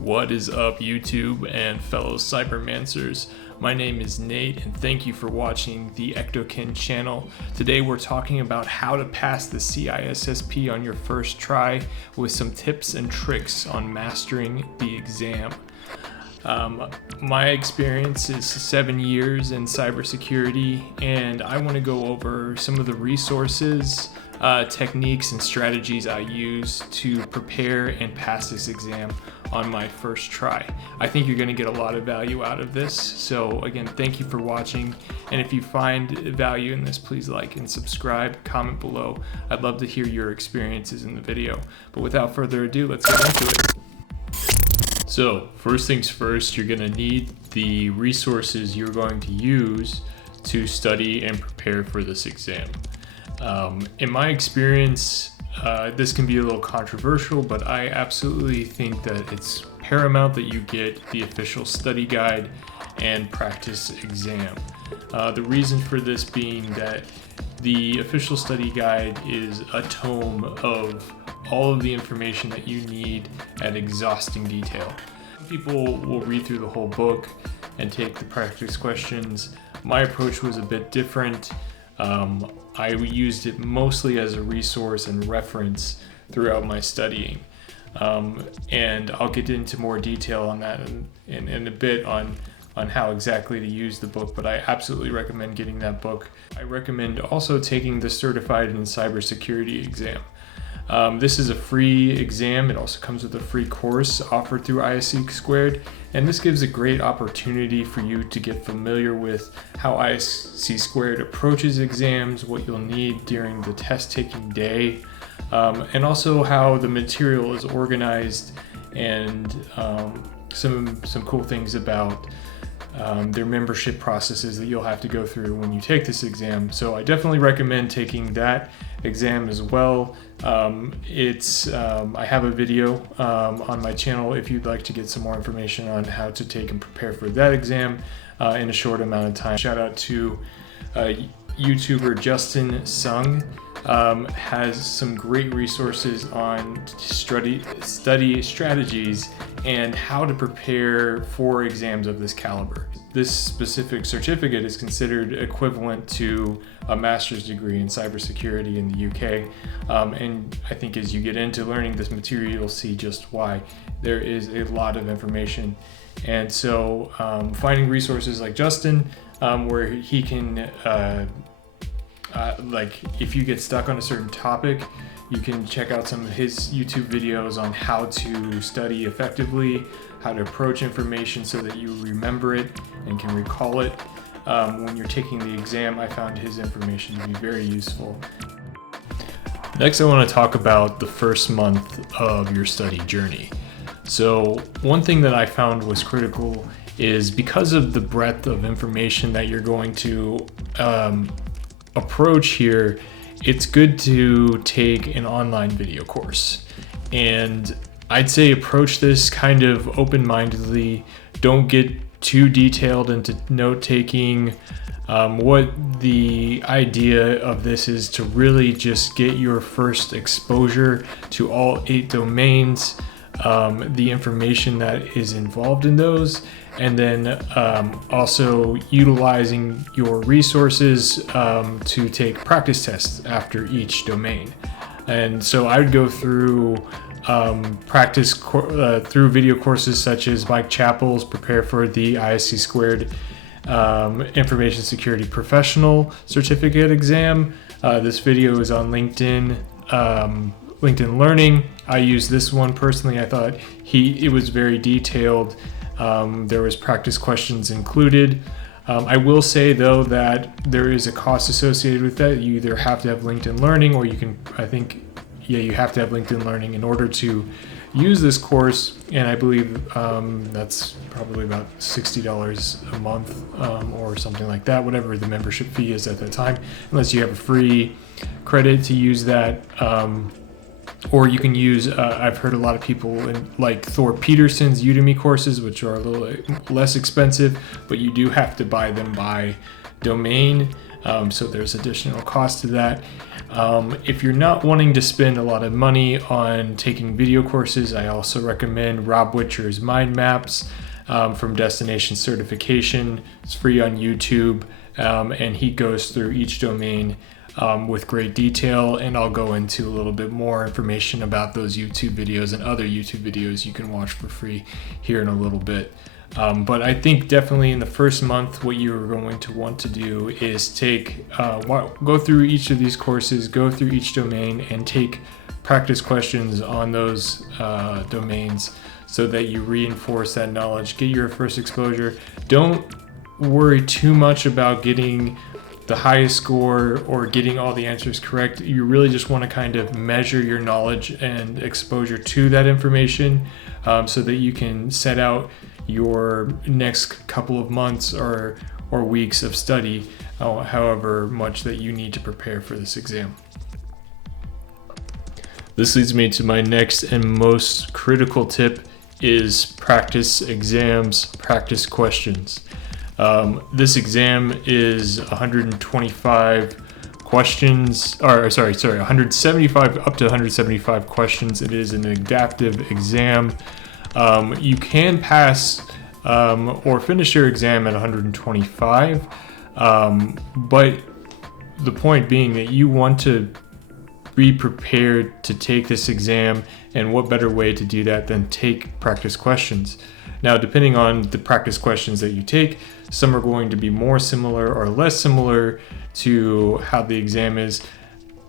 What is up, YouTube and fellow cybermancers? My name is Nate and thank you for watching the Ectokin channel. Today we're talking about how to pass the CISSP on your first try with some tips and tricks on mastering the exam. My experience is 7 years in cybersecurity, and I want to go over some of the resources, techniques, and strategies I use to prepare and pass this exam on my first try. I think you're going to get a lot of value out of this. So again, thank you for watching. And if you find value in this, please like and subscribe, comment below. I'd love to hear your experiences in the video. But without further ado, let's get into it. So first things first, you're going to need the resources you're going to use to study and prepare for this exam. In my experience, this can be a little controversial, but I absolutely think that it's paramount that you get the official study guide and practice exam. The reason for this being that the official study guide is a tome of all of the information that you need at exhausting detail. People will read through the whole book and take the practice questions. My approach was a bit different. I used it mostly as a resource and reference throughout my studying. And I'll get into more detail on that in a bit on how exactly to use the book, but I absolutely recommend getting that book. I recommend also taking the Certified in Cybersecurity exam. This is a free exam. It also comes with a free course offered through CISSP, and this gives a great opportunity for you to get familiar with how CISSP approaches exams, what you'll need during the test-taking day, and also how the material is organized, and some cool things about their membership processes that you'll have to go through when you take this exam. So I definitely recommend taking that exam as well. I have a video on my channel if you'd like to get some more information on how to take and prepare for that exam in a short amount of time. Shout out to YouTuber Justin Sung. Has some great resources on study strategies and how to prepare for exams of this caliber. This specific certificate is considered equivalent to a master's degree in cybersecurity in the UK. And I think as you get into learning this material, you'll see just why. There is a lot of information. And so finding resources like Justin, where he can like if you get stuck on a certain topic, you can check out some of his YouTube videos on how to study effectively, how to approach information so that you remember it and can recall it. When you're taking the exam, I found his information to be very useful. Next, I want to talk about the first month of your study journey. So one thing that I found was critical is because of the breadth of information that you're going to approach here, it's good to take an online video course. And I'd say approach this kind of open-mindedly. Don't get too detailed into note-taking. What the idea of this is to really just get your first exposure to all 8 domains, the information that is involved in those, and then also utilizing your resources to take practice tests after each domain. And so I would go through practice through video courses such as Mike Chappell's Prepare for the ISC² Information Security Professional Certificate exam. This video is on LinkedIn Learning. I used this one personally. I thought it was very detailed. There was practice questions included. I will say though that there is a cost associated with that. You either have to have LinkedIn Learning, or you can, you have to have LinkedIn Learning in order to use this course. And I believe that's probably about $60 a month or something like that, whatever the membership fee is at that time, unless you have a free credit to use that. Or you can use, I've heard a lot of people like Thor Peterson's Udemy courses, which are a little less expensive, but you do have to buy them by domain. So there's additional cost to that. If you're not wanting to spend a lot of money on taking video courses, I also recommend Rob Witcher's Mind Maps from Destination Certification. It's free on YouTube, and he goes through each domain with great detail, and I'll go into a little bit more information about those YouTube videos and other YouTube videos you can watch for free here in a little bit. But I think definitely in the first month, what you're going to want to do is go through each of these courses, go through each domain, and take practice questions on those domains so that you reinforce that knowledge, get your first exposure. Don't worry too much about getting the highest score or getting all the answers correct. You really just want to kind of measure your knowledge and exposure to that information so that you can set out your next couple of months or weeks of study, however much that you need to prepare for this exam. This leads me to my next and most critical tip is practice exams, practice questions. This exam is 125 questions, 175 up to 175 questions. It is an adaptive exam. You can pass or finish your exam at 125, but the point being that you want to be prepared to take this exam, and what better way to do that than take practice questions. Now, depending on the practice questions that you take, some are going to be more similar or less similar to how the exam is.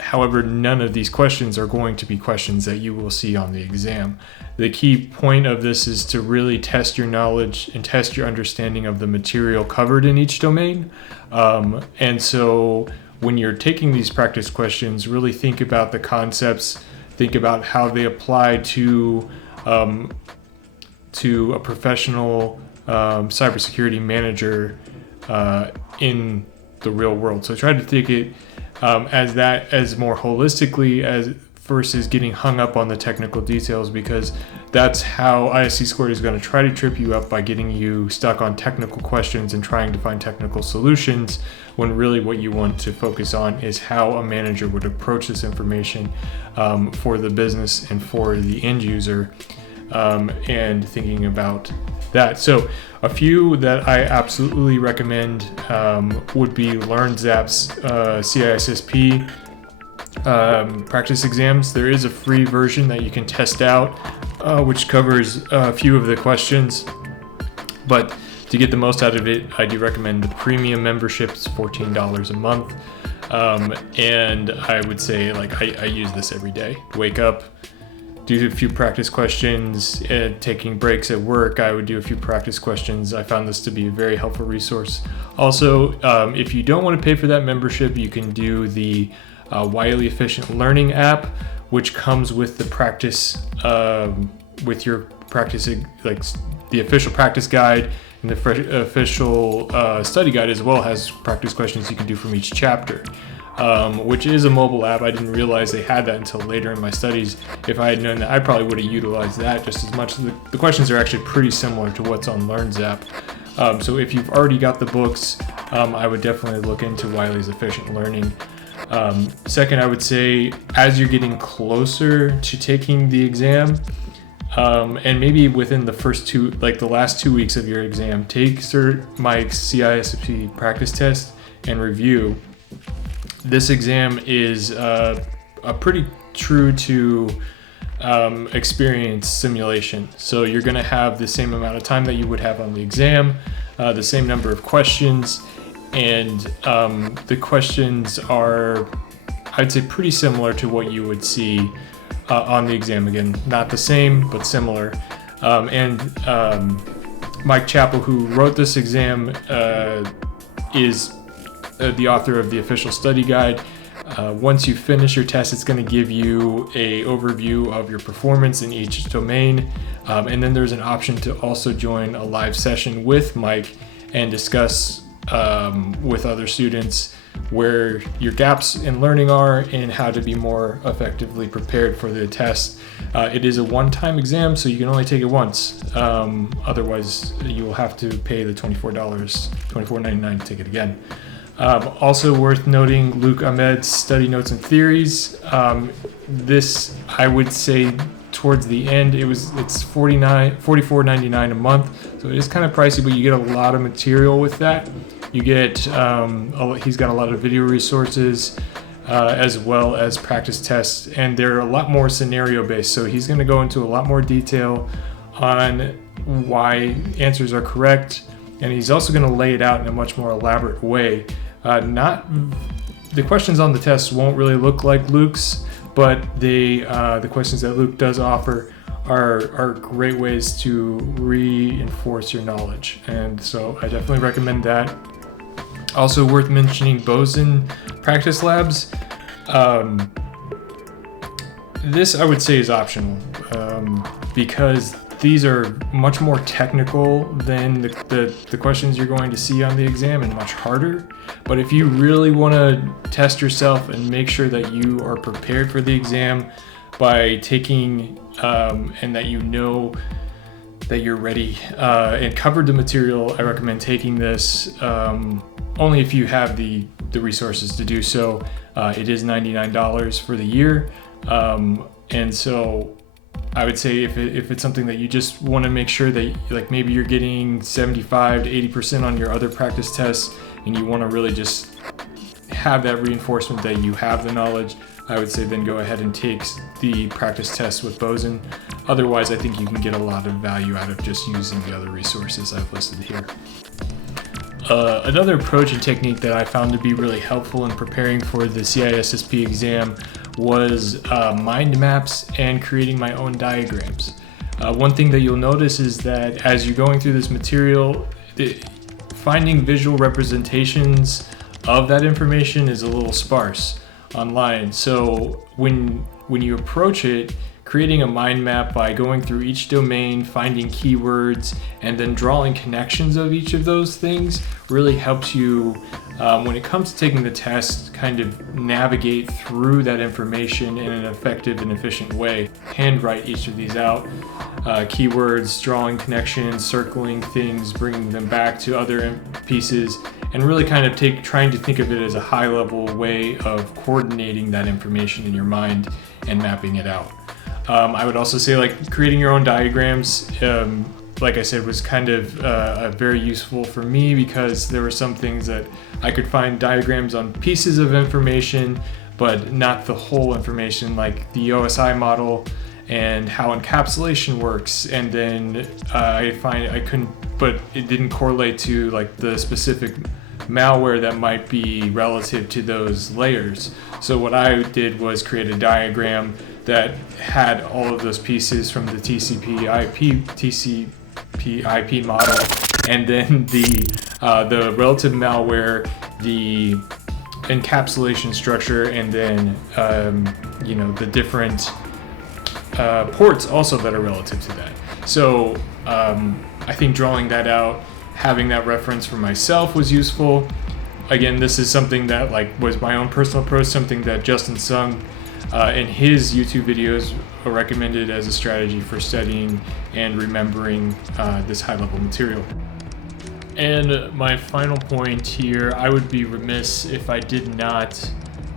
However, none of these questions are going to be questions that you will see on the exam. The key point of this is to really test your knowledge and test your understanding of the material covered in each domain. And so when you're taking these practice questions, really think about the concepts, think about how they apply to a professional cybersecurity manager in the real world. So try to think it as more holistically as versus getting hung up on the technical details, because that's how ISC Squared is going to try to trip you up by getting you stuck on technical questions and trying to find technical solutions, when really what you want to focus on is how a manager would approach this information for the business and for the end user, and thinking about that. So a few that I absolutely recommend would be LearnZap's CISSP practice exams. There is a free version that you can test out, which covers a few of the questions, but to get the most out of it, I do recommend the premium membership. It's $14 a month, and I would say, like, I use this every day. Wake up, do a few practice questions. Taking breaks at work, I would do a few practice questions. I found this to be a very helpful resource. Also, if you don't want to pay for that membership, you can do the Wiley Efficient Learning app, which comes with the practice, with your practice, like the official practice guide, and the official study guide as well has practice questions you can do from each chapter. Which is a mobile app. I didn't realize they had that until later in my studies. If I had known that, I probably would have utilized that just as much. The questions are actually pretty similar to what's on LearnZap. So if you've already got the books, I would definitely look into Wiley's Efficient Learning. Second, I would say as you're getting closer to taking the exam, and maybe within the last 2 weeks of your exam, take Mike's CISSP practice test and review. This exam is a pretty true to experience simulation. So you're going to have the same amount of time that you would have on the exam, the same number of questions, and the questions are, I'd say, pretty similar to what you would see on the exam. Again, not the same, but similar. Mike Chappell, who wrote this exam, is the author of the official study guide. Once you finish your test, it's going to give you a overview of your performance in each domain, and then there's an option to also join a live session with Mike and discuss with other students where your gaps in learning are and how to be more effectively prepared for the test. It is a one-time exam, so you can only take it once. Otherwise, you will have to pay the $24.99 to take it again. Also worth noting, Luke Ahmed's study notes and theories. This, I would say, towards the end, it's $44.99 a month, so it is kind of pricey, but you get a lot of material with that. You get he's got a lot of video resources, as well as practice tests, and they're a lot more scenario based. So he's going to go into a lot more detail on why answers are correct, and he's also going to lay it out in a much more elaborate way. The questions on the test won't really look like Luke's, but the questions that Luke does offer are great ways to reinforce your knowledge, and so I definitely recommend that. Also worth mentioning, Boson practice labs. This I would say is optional, because these are much more technical than the questions you're going to see on the exam, and much harder. But if you really want to test yourself and make sure that you are prepared for the exam by taking, and that you know that you're ready and covered the material, I recommend taking this, only if you have the resources to do so. It is $99 for the year, and so I would say if it's something that you just want to make sure that, like, maybe you're getting 75 to 80% on your other practice tests, and you want to really just have that reinforcement that you have the knowledge, I would say then go ahead and take the practice test with Boson. Otherwise, I think you can get a lot of value out of just using the other resources I've listed here. Another approach and technique that I found to be really helpful in preparing for the CISSP exam was mind maps and creating my own diagrams. One thing that you'll notice is that as you're going through this material, finding visual representations of that information is a little sparse online. So when you approach it, creating a mind map by going through each domain, finding keywords, and then drawing connections of each of those things really helps you, when it comes to taking the test, kind of navigate through that information in an effective and efficient way. Handwrite each of these out. Keywords, drawing connections, circling things, bringing them back to other pieces, and really kind of trying to think of it as a high-level way of coordinating that information in your mind and mapping it out. I would also say, like, creating your own diagrams, like I said, was kind of very useful for me, because there were some things that I could find diagrams on pieces of information, but not the whole information, like the OSI model and how encapsulation works. And then I couldn't, but it didn't correlate to, like, the specific malware that might be relative to those layers. So what I did was create a diagram that had all of those pieces from the TCP IP model, and then the relative malware, the encapsulation structure, and then the different ports also that are relative to that. So I think drawing that out, having that reference for myself was useful. Again, this is something that, like, was my own personal approach, something that Justin Sung in his YouTube videos recommended as a strategy for studying and remembering this high-level material. And my final point here, I would be remiss if I did not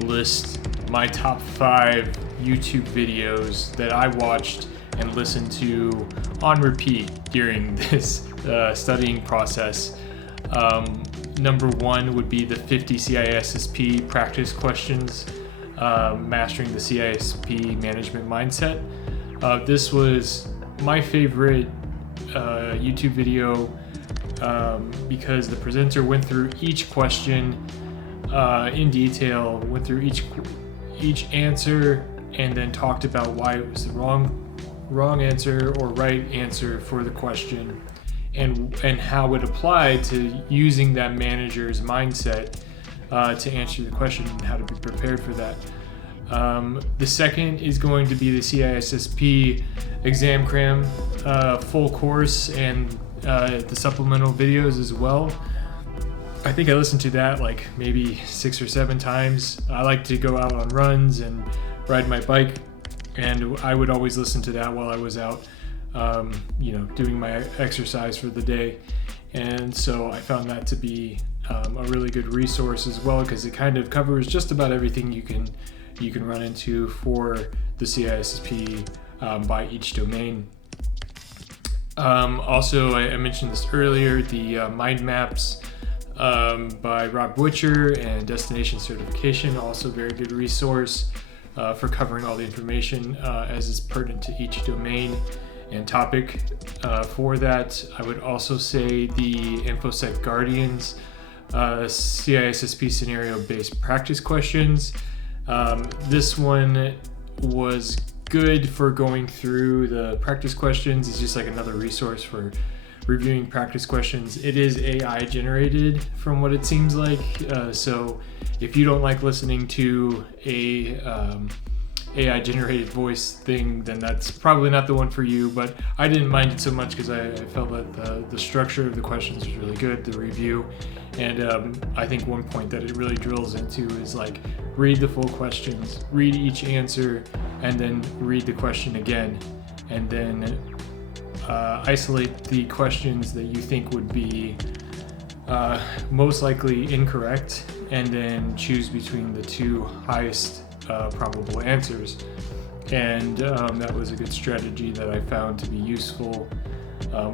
list my top 5 YouTube videos that I watched and listened to on repeat during this studying process. Number 1 would be the 50 CISSP practice questions, mastering the CISSP management mindset. This was my favorite YouTube video because the presenter went through each question in detail, went through each answer, and then talked about why it was the wrong answer or right answer for the question, and how it applied to using that manager's mindset to answer the question and how to be prepared for that. The second is going to be the CISSP exam cram full course and the supplemental videos as well. I think I listened to that like maybe 6 or 7 times. I like to go out on runs and ride my bike, and I would always listen to that while I was out doing my exercise for the day. And so I found that to be a really good resource as well, because it kind of covers just about everything you can run into for the CISSP by each domain. Also, I mentioned this earlier, the mind maps by Rob Butcher and Destination Certification, also a very good resource for covering all the information as is pertinent to each domain and topic. For that, I would also say the InfoSec Guardians CISSP scenario-based practice questions. This one was good for going through the practice questions. It's just like another resource for reviewing practice questions. It is AI generated from what it seems like. So if you don't like listening to a AI generated voice thing, then that's probably not the one for you. But I didn't mind it so much because I felt that the structure of the questions was really good, the review. And I think one point that it really drills into is like read the full questions, read each answer, and then read the question again, and then isolate the questions that you think would be most likely incorrect, and then choose between the two highest probable answers. And that was a good strategy that I found to be useful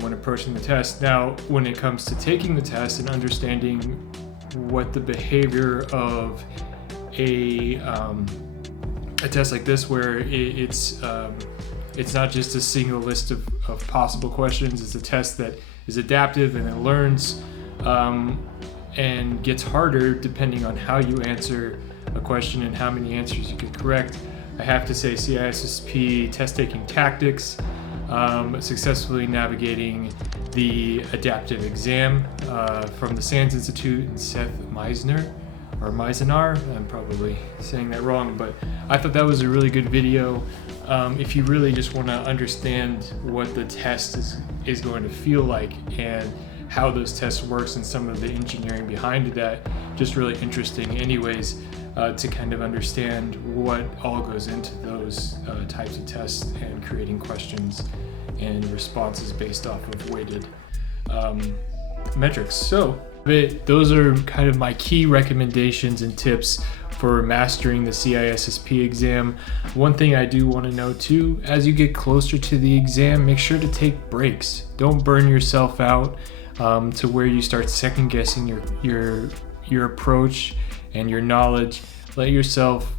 when approaching the test. Now, when it comes to taking the test and understanding what the behavior of a test like this, where it's not just a single list of possible questions, it's a test that is adaptive and it learns and gets harder depending on how you answer a question and how many answers you can correct. I have to say CISSP test-taking tactics, successfully navigating the adaptive exam from the SANS Institute and Seth Meisner, or Meisenar, I'm probably saying that wrong, but I thought that was a really good video. If you really just want to understand what the test is going to feel like and how those tests works and some of the engineering behind that, just really interesting anyways, to kind of understand what all goes into those types of tests and creating questions and responses based off of weighted metrics. So those are kind of my key recommendations and tips for mastering the CISSP exam. One thing I do want to know too, as you get closer to the exam, make sure to take breaks. Don't burn yourself out to where you start second guessing your approach and your knowledge. Let yourself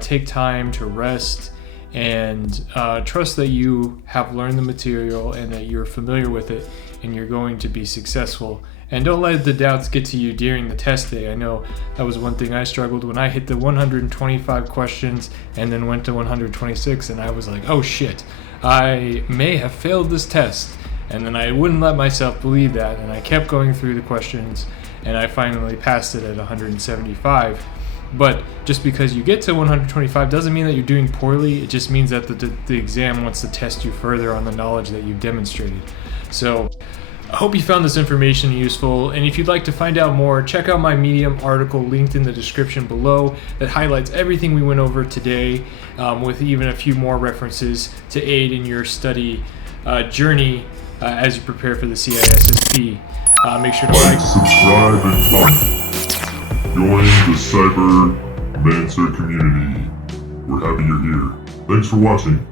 take time to rest and trust that you have learned the material and that you're familiar with it and you're going to be successful. And don't let the doubts get to you during the test day. I know that was one thing I struggled when I hit the 125 questions and then went to 126, and I was like, oh shit, I may have failed this test. And then I wouldn't let myself believe that, and I kept going through the questions, and I finally passed it at 175. But just because you get to 125 doesn't mean that you're doing poorly. It just means that the exam wants to test you further on the knowledge that you've demonstrated. So I hope you found this information useful, and if you'd like to find out more, check out my Medium article linked in the description below that highlights everything we went over today, with even a few more references to aid in your study journey as you prepare for the CISSP. Make sure to like, subscribe, and comment. Join the Cyber Mancer community. We're happy you're here. Thanks for watching.